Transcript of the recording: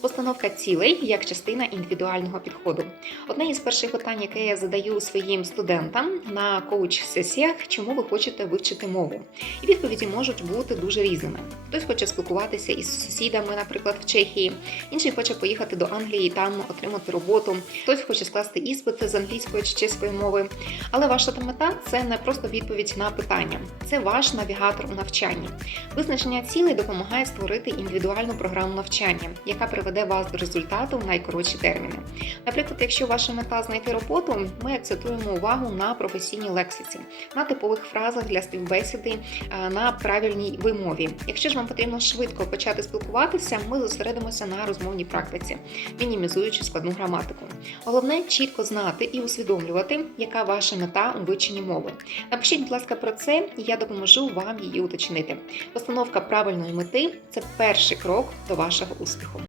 Постановка цілей як частина індивідуального підходу. Одне із перших питань, яке я задаю своїм студентам на коуч-сесіях, чому ви хочете вивчити мову? І відповіді можуть бути дуже різними. Хтось хоче спілкуватися із сусідами, наприклад, в Чехії, інший хоче поїхати до Англії і там отримати роботу, хтось хоче скласти іспити з англійської чи чеської мови. Але ваша та мета це не просто відповідь на питання, це ваш навігатор у навчанні. Визначення цілей допомагає створити індивідуальну програму навчання, яка приведе вас до результату в найкоротші терміни. Наприклад, якщо ваша мета знайти роботу, ми акцентуємо увагу на професійній лексиці, на типових фразах для співбесіди, на правильній вимові. Якщо ж вам потрібно швидко почати спілкуватися, ми зосередимося на розмовній практиці, мінімізуючи складну граматику. Головне чітко знати і усвідомлювати, яка ваша мета у вивченні мови. Напишіть, будь ласка, про це, і я допоможу вам її уточнити. Постановка правильної мети це перший крок до вашого успіху.